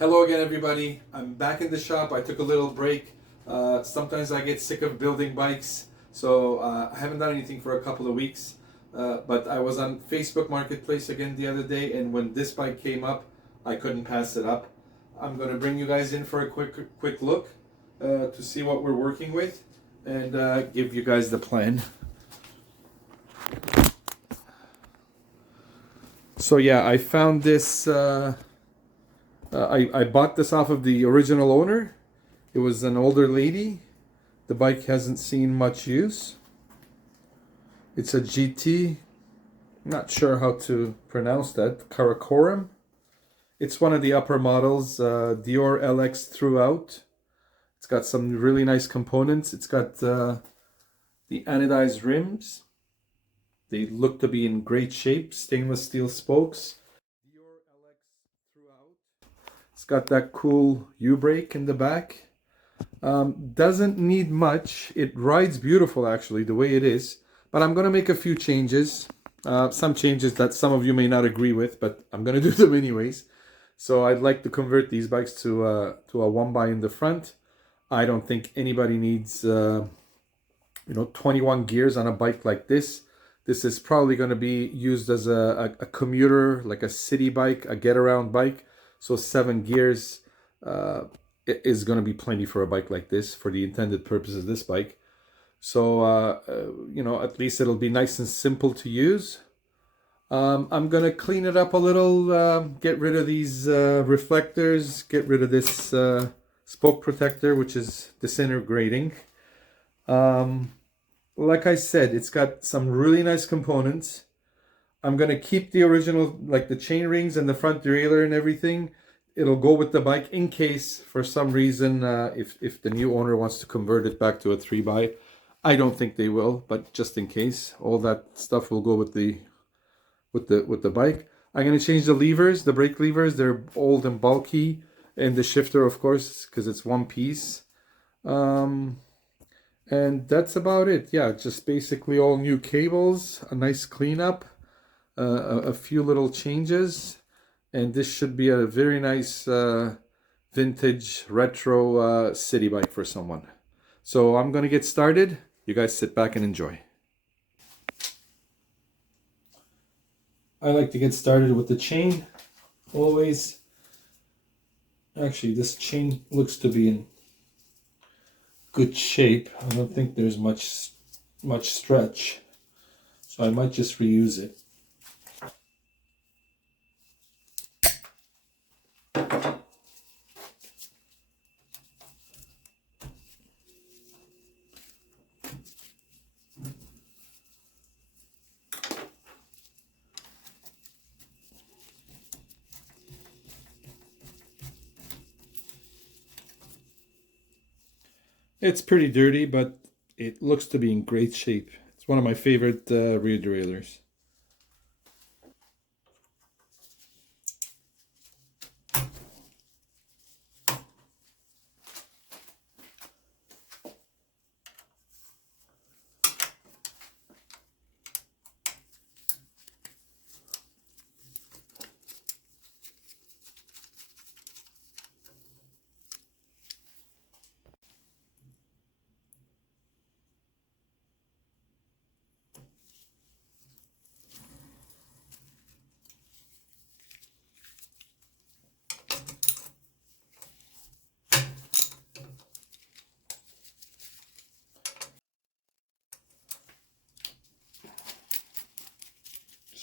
Hello again, everybody. I'm back in the shop. I took a little break. Sometimes I get sick of building bikes, so I haven't done anything for a couple of weeks. But I was on Facebook Marketplace again the other day, and when this bike came up, I couldn't pass it up. I'm going to bring you guys in for a quick look to see what we're working with and give you guys the plan. So yeah, I found this. I bought this off of the original owner. It was an older lady. The bike hasn't seen much use. It's a GT. Not sure how to pronounce that. Karakoram. It's one of the upper models. Dior LX throughout. It's got some really nice components. It's got the anodized rims. They look to be in great shape. Stainless steel spokes. Dior LX throughout. It's got that cool U-brake in the back. Doesn't need much. It rides beautiful actually the way it is. But I'm going to make a few changes. Some changes that some of you may not agree with, but I'm going to do them anyways. So I'd like to convert these bikes to a 1x in the front. I don't think anybody needs 21 gears on a bike like this. This is probably going to be used as a commuter, like a city bike, a get-around bike. So 7 gears is going to be plenty for a bike like this, for the intended purpose of this bike. So, at least it'll be nice and simple to use. I'm going to clean it up a little, get rid of these reflectors, get rid of this spoke protector, which is disintegrating. Like I said, it's got some really nice components. I'm going to keep the original, like the chain rings and the front derailleur and everything. It'll go with the bike in case, for some reason, if the new owner wants to convert it back to a 3x. I don't think they will, but just in case, all that stuff will go with the bike. I'm going to change the levers, the brake levers. They're old and bulky, and the shifter, of course, because it's one piece. And that's about it. Yeah, just basically all new cables, a nice cleanup, a few little changes, and this should be a very nice vintage retro city bike for someone. So I'm going to get started. You guys sit back and enjoy. I like to get started with the chain, always. Actually, this chain looks to be in good shape. I don't think there's much stretch, so I might just reuse it. It's pretty dirty, but it looks to be in great shape. It's one of my favorite rear derailleurs.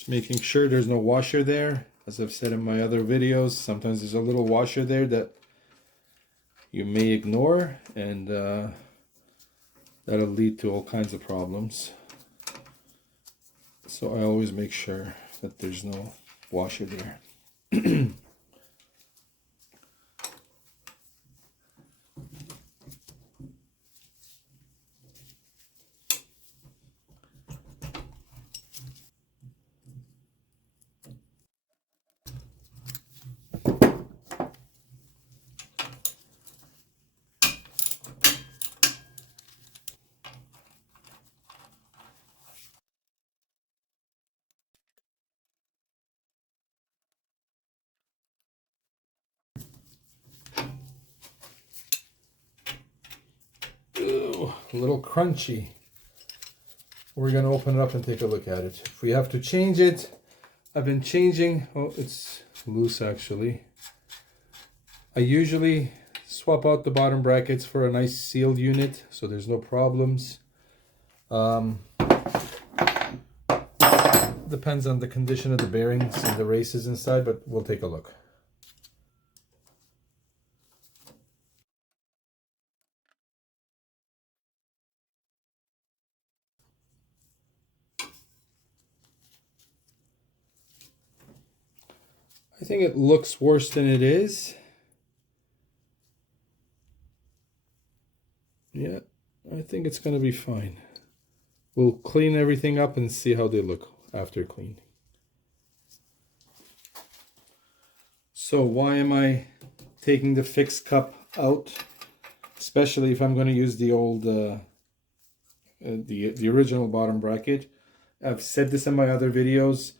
Making sure there's no washer there. As I've said in my other videos, sometimes there's a little washer there that you may ignore, and that'll lead to all kinds of problems. So I always make sure that there's no washer there. a little crunchy. We're going to open it up and take a look at it. If we have to change it, I've been changing. Oh, it's loose actually. I usually swap out the bottom brackets for a nice sealed unit, so there's no problems. Depends on the condition of the bearings and the races inside, but we'll take a look. I think it looks worse than it is. Yeah, I think it's going to be fine. We'll clean everything up and see how they look after cleaning. So why am I taking the fixed cup out? Especially if I'm going to use the old, the original bottom bracket. I've said this in my other videos.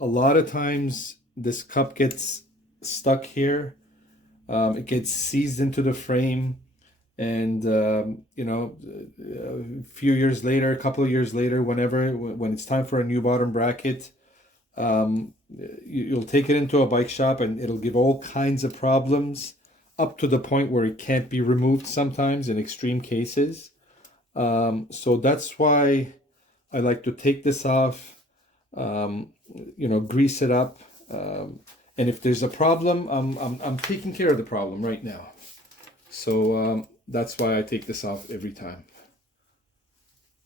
A lot of times this cup gets stuck here. It gets seized into the frame. And, you know, a few years later, a couple of years later, when it's time for a new bottom bracket, you'll take it into a bike shop and it'll give all kinds of problems up to the point where it can't be removed sometimes in extreme cases. So that's why I like to take this off, you know, grease it up. And if there's a problem, I'm taking care of the problem right now. So that's why I take this off every time.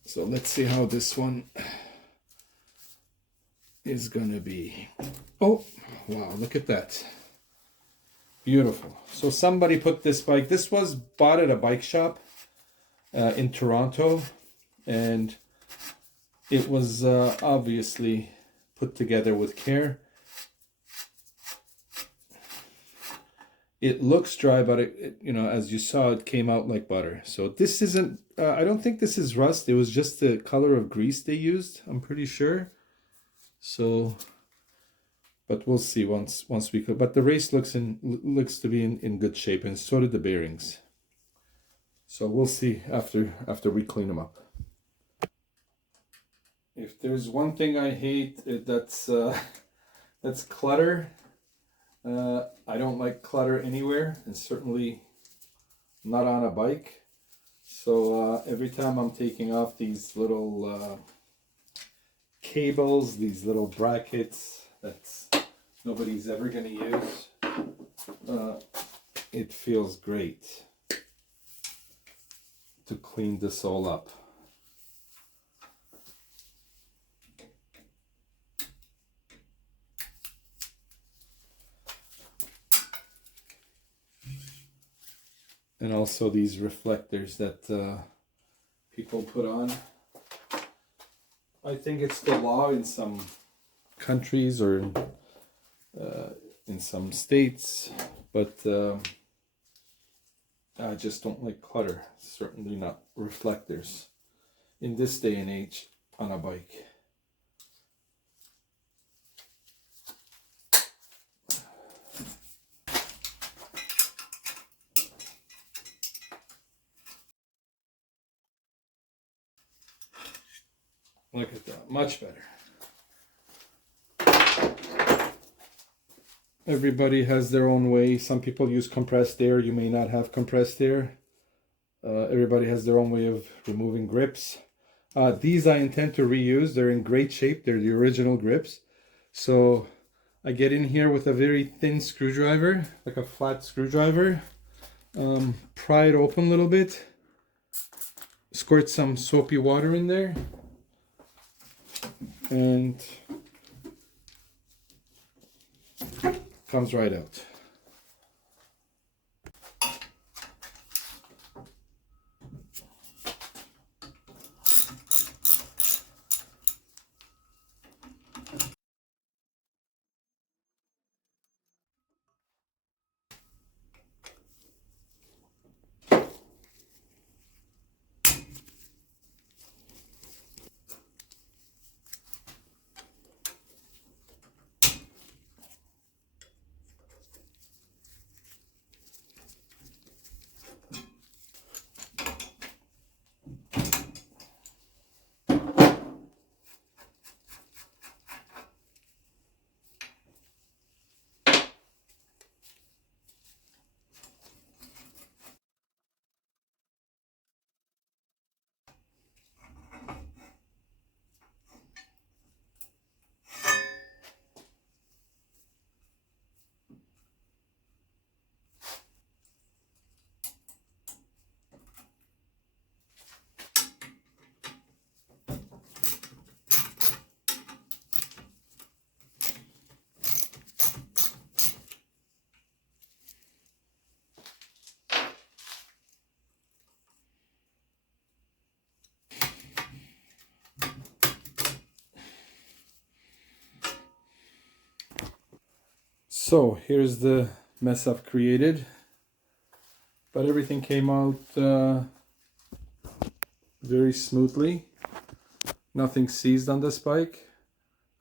So let's see how this one is gonna be. Oh, wow, look at that. Beautiful. So somebody put this bike, this was bought at a bike shop in Toronto, and it was obviously put together with care. It looks dry, but it, you know, as you saw, it came out like butter. So this isn't, I don't think this is rust. It was just the color of grease they used, I'm pretty sure. So, but we'll see once we could. But the race looks to be in good shape, and so did the bearings. So we'll see after we clean them up. If there's one thing I hate, that's clutter. I don't like clutter anywhere, and certainly not on a bike. So every time I'm taking off these little cables, these little brackets that nobody's ever going to use, it feels great to clean this all up. And also these reflectors that people put on. I think it's the law in some countries or in some states, but I just don't like clutter. Certainly not reflectors in this day and age on a bike. Look at that, much better. Everybody has their own way. Some people use compressed air. You may not have compressed air. Everybody has their own way of removing grips. These I intend to reuse. They're in great shape. They're the original grips. So I get in here with a very thin screwdriver, like a flat screwdriver. Pry it open a little bit. Squirt some soapy water in there. And comes right out. So here's the mess I've created, but everything came out very smoothly. Nothing seized on this bike.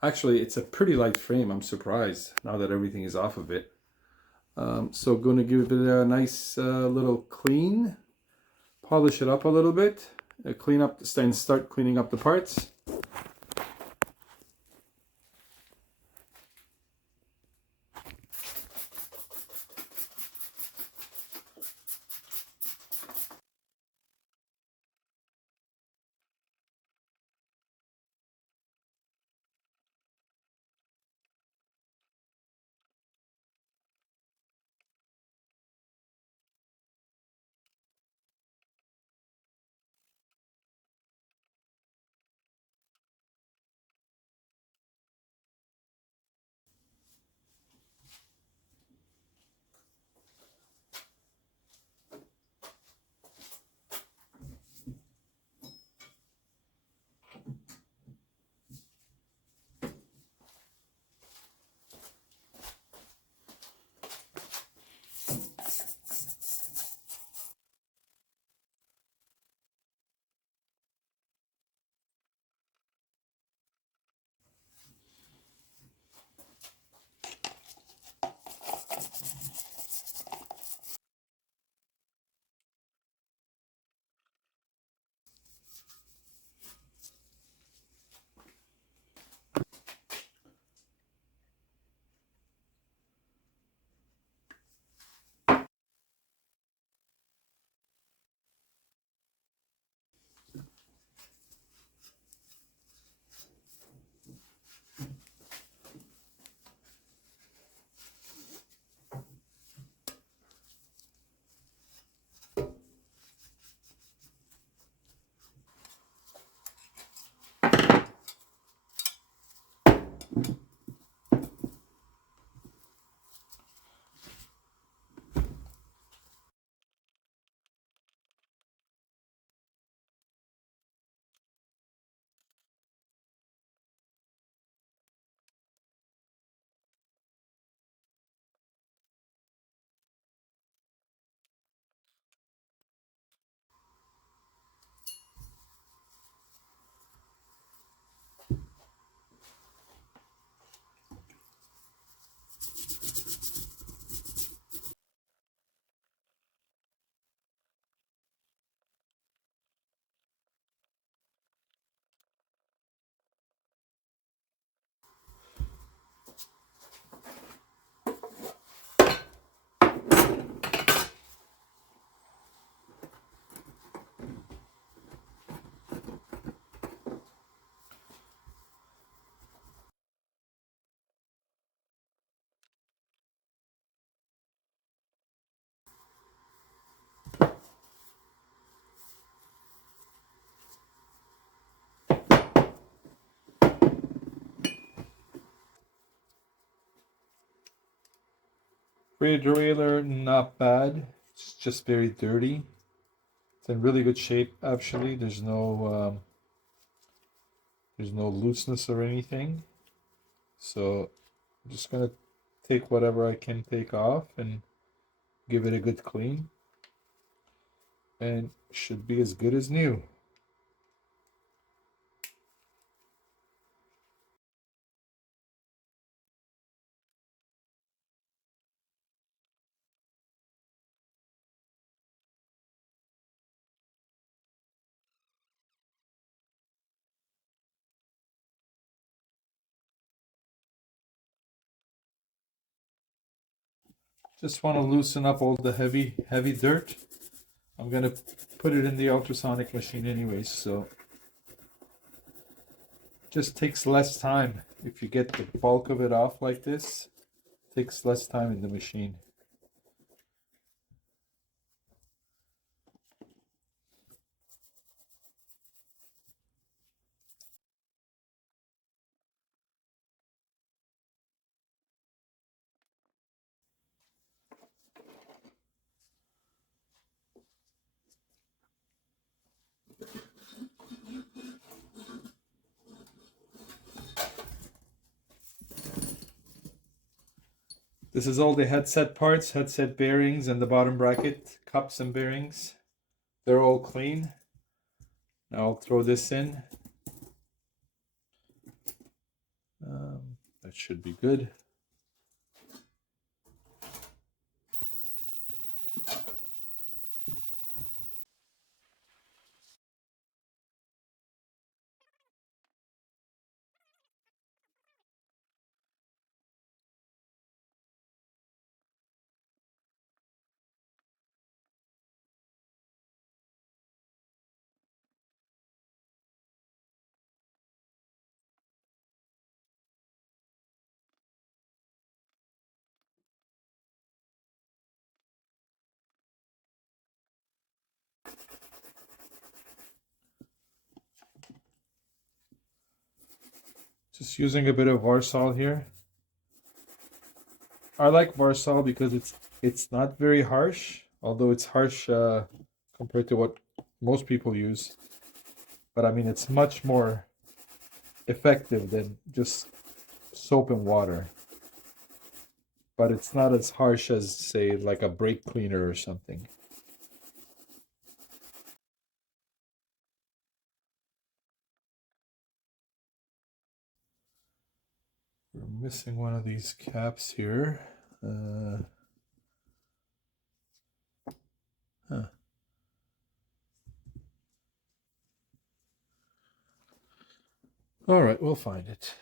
Actually, it's a pretty light frame. I'm surprised now that everything is off of it. So going to give it a nice little clean, polish it up a little bit, clean up, and start cleaning up the parts. Rear derailleur, not bad. It's just very dirty. It's in really good shape actually. There's no looseness or anything. So I'm just gonna take whatever I can take off and give it a good clean. And should be as good as new. Just want to loosen up all the heavy dirt. I'm gonna put it in the ultrasonic machine anyways, so just takes less time. If you get the bulk of it off like this, it takes less time in the machine. This is all the headset parts, headset bearings and the bottom bracket, cups and bearings. They're all clean. Now I'll throw this in. That should be good. Just using a bit of Varsol here. I like Varsol because it's not very harsh, although it's harsh compared to what most people use. But I mean, it's much more effective than just soap and water. But it's not as harsh as, say, like a brake cleaner or something. We're missing one of these caps here. Huh. All right, we'll find it.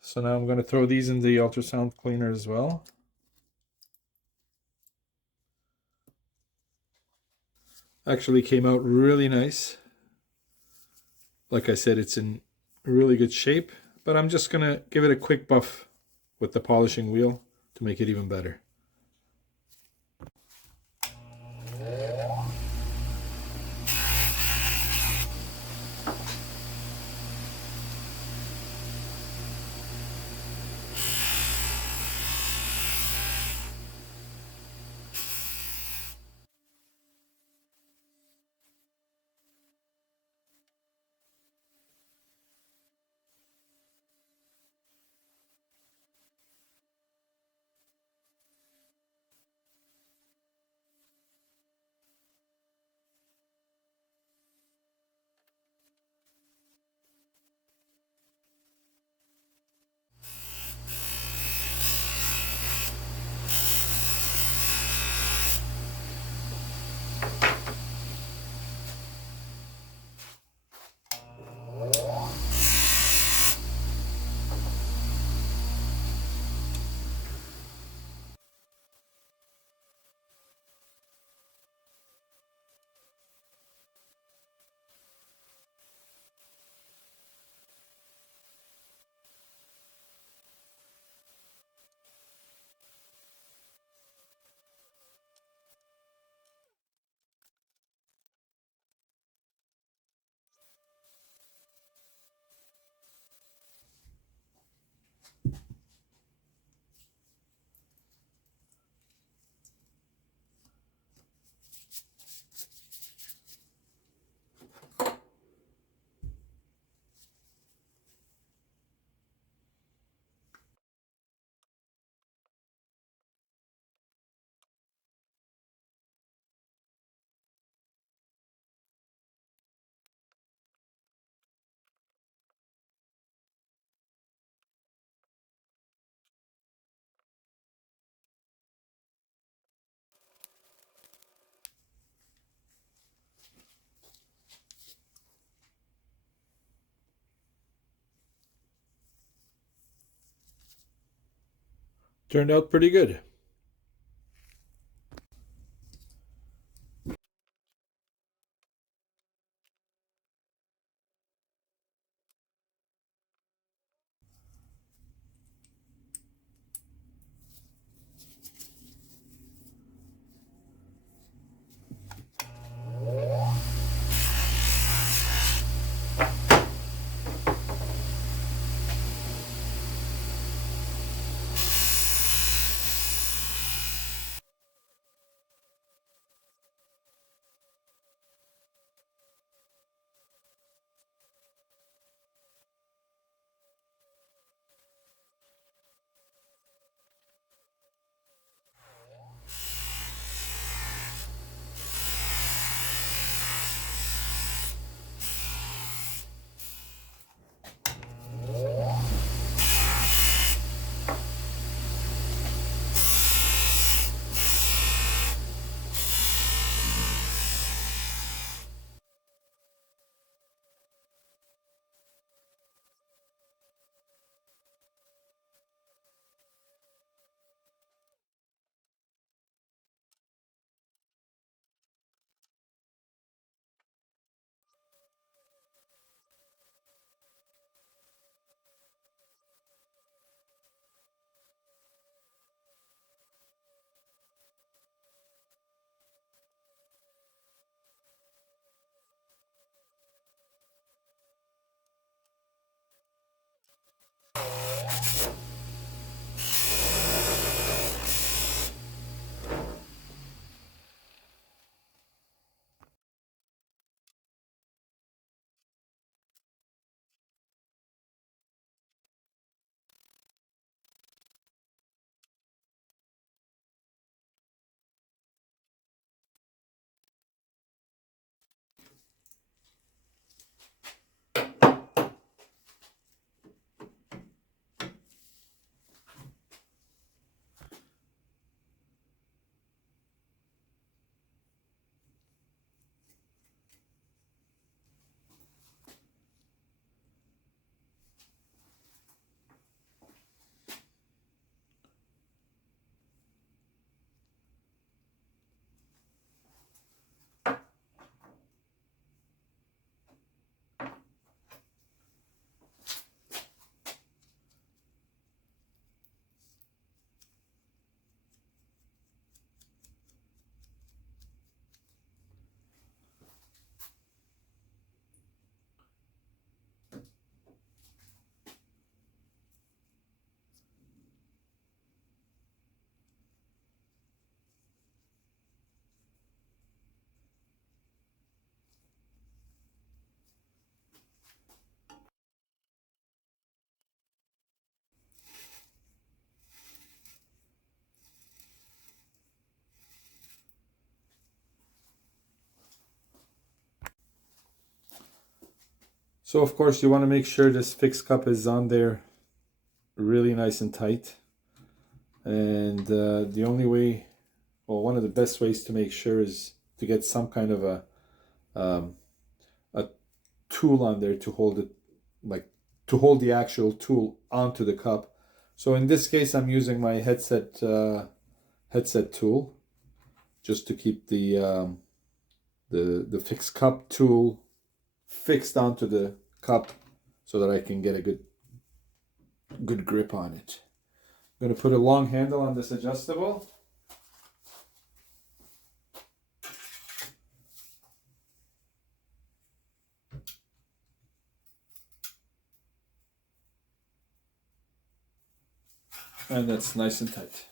So now I'm going to throw these in the ultrasound cleaner as well. Actually came out really nice. Like I said, it's in really good shape, but I'm just going to give it a quick buff with the polishing wheel to make it even better. Turned out pretty good. So of course you want to make sure this fixed cup is on there really nice and tight. And the only way, well, one of the best ways to make sure is to get some kind of a tool on there to hold it, like to hold the actual tool onto the cup. So in this case, I'm using my headset tool just to keep the fixed cup tool fixed onto the cup so that I can get a good grip on it. I'm going to put a long handle on this adjustable. And that's nice and tight.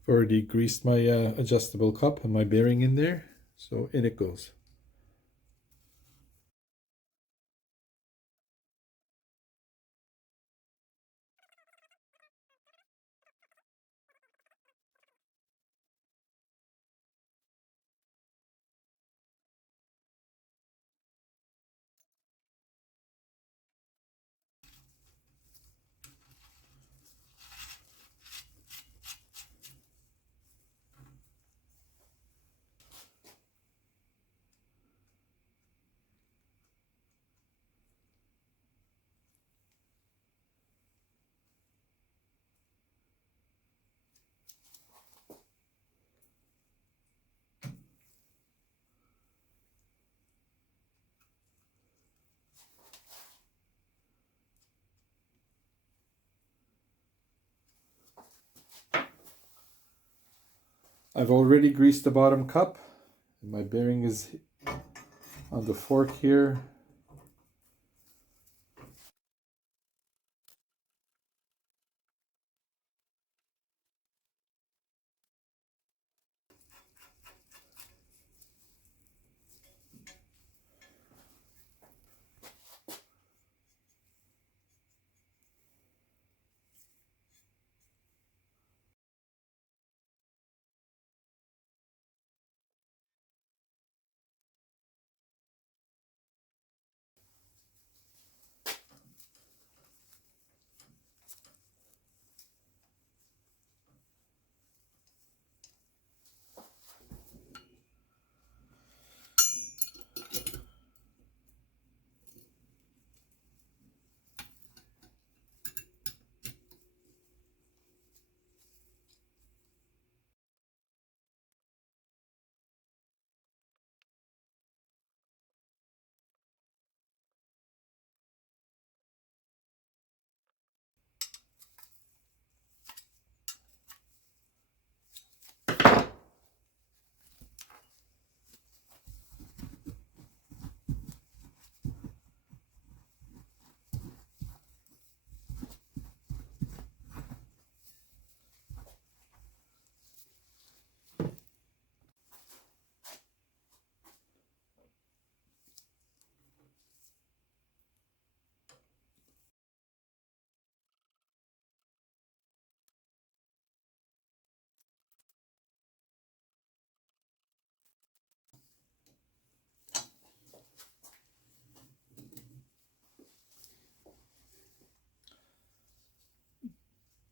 I've already greased my adjustable cup and my bearing in there, so in it goes. I've already greased the bottom cup. My bearing is on the fork here.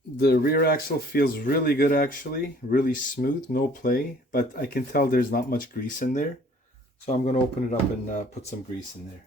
The rear axle feels really good actually, really smooth, no play, but I can tell there's not much grease in there. So I'm going to open it up and put some grease in there.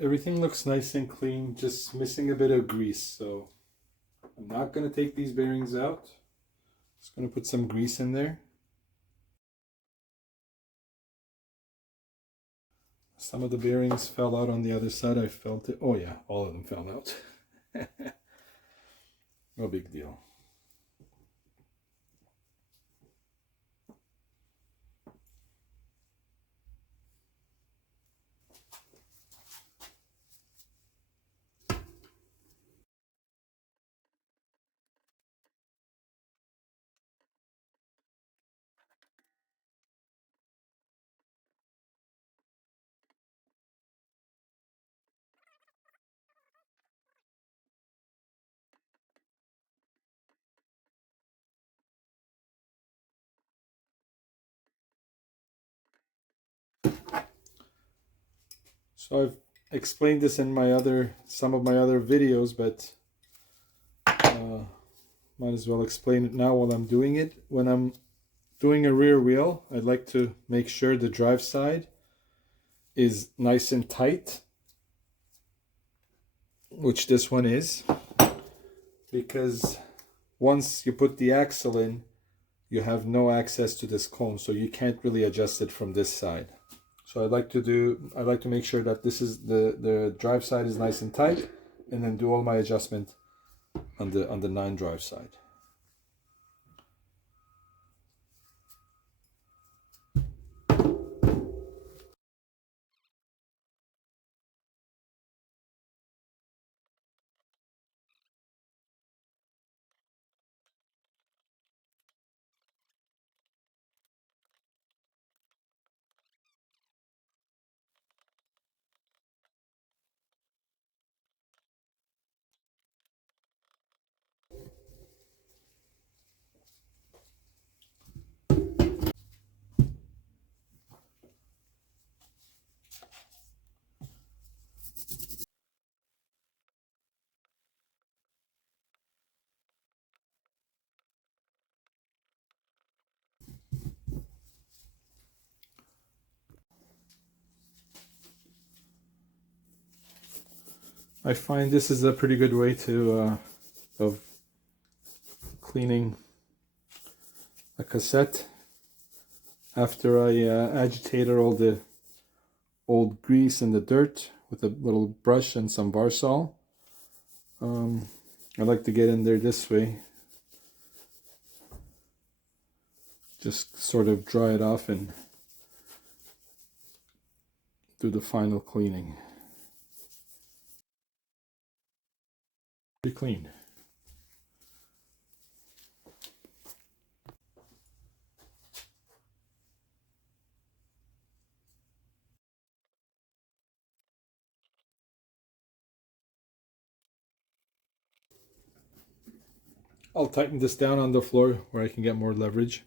Everything looks nice and clean, just missing a bit of grease. So I'm not going to take these bearings out. Just going to put some grease in there. Some of the bearings fell out on the other side. I felt it. Oh yeah, all of them fell out. No big deal. So I've explained this in some of my other videos, but might as well explain it now while I'm doing it. When I'm doing a rear wheel, I'd like to make sure the drive side is nice and tight, which this one is, because once you put the axle in, you have no access to this cone, so you can't really adjust it from this side. So I'd like to make sure that this is the drive side is nice and tight, and then do all my adjustment on the 9 drive side. I find this is a pretty good way of cleaning a cassette after I agitated all the old grease and the dirt with a little brush and some bar saw. I like to get in there this way, just sort of dry it off and do the final cleaning. Pretty clean. I'll tighten this down on the floor where I can get more leverage.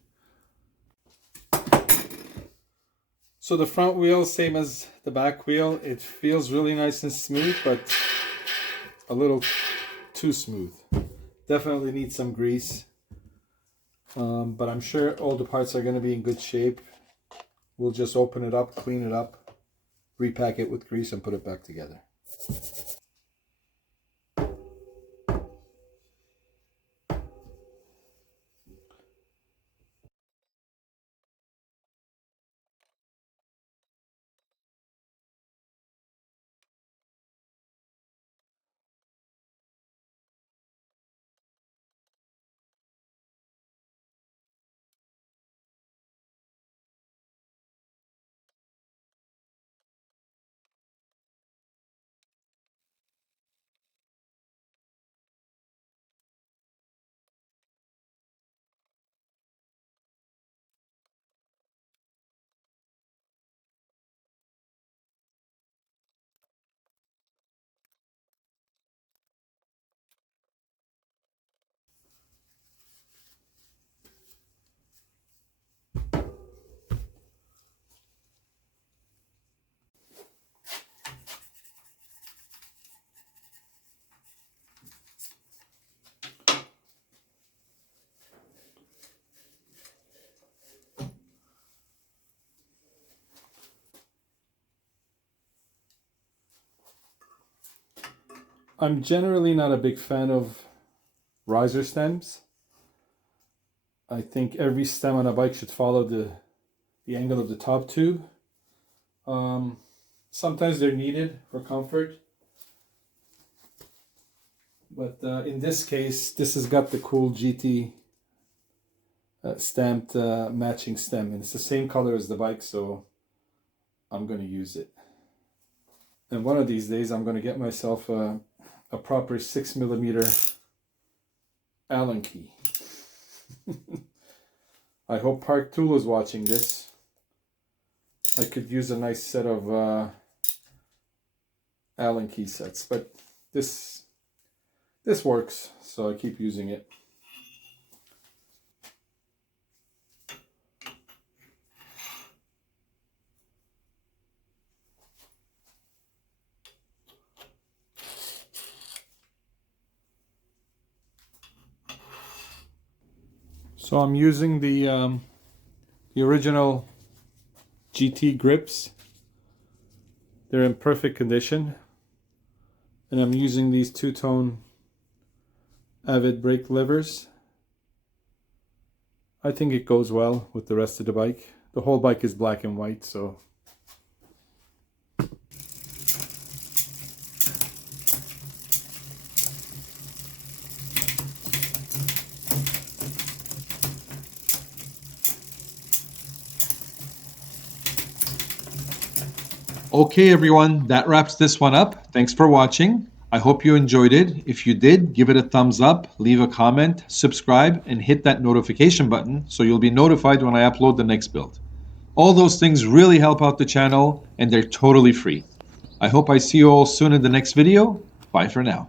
So the front wheel, same as the back wheel, it feels really nice and smooth, but a little too smooth. Definitely needs some grease, but I'm sure all the parts are going to be in good shape. We'll just open it up, clean it up, repack it with grease, and put it back together. I'm generally not a big fan of riser stems. I think every stem on a bike should follow the angle of the top tube. Sometimes they're needed for comfort. But in this case, this has got the cool GT stamped matching stem, and it's the same color as the bike, so I'm going to use it. And one of these days I'm going to get myself a proper 6mm Allen key. I hope Park Tool is watching this. I could use a nice set of Allen key sets, but this works, so I keep using it. So I'm using the original GT grips. They're in perfect condition. And I'm using these two-tone Avid brake levers. I think it goes well with the rest of the bike. The whole bike is black and white, so okay, everyone, that wraps this one up. Thanks for watching. I hope you enjoyed it. If you did, give it a thumbs up, leave a comment, subscribe, and hit that notification button so you'll be notified when I upload the next build. All those things really help out the channel, and they're totally free. I hope I see you all soon in the next video. Bye for now.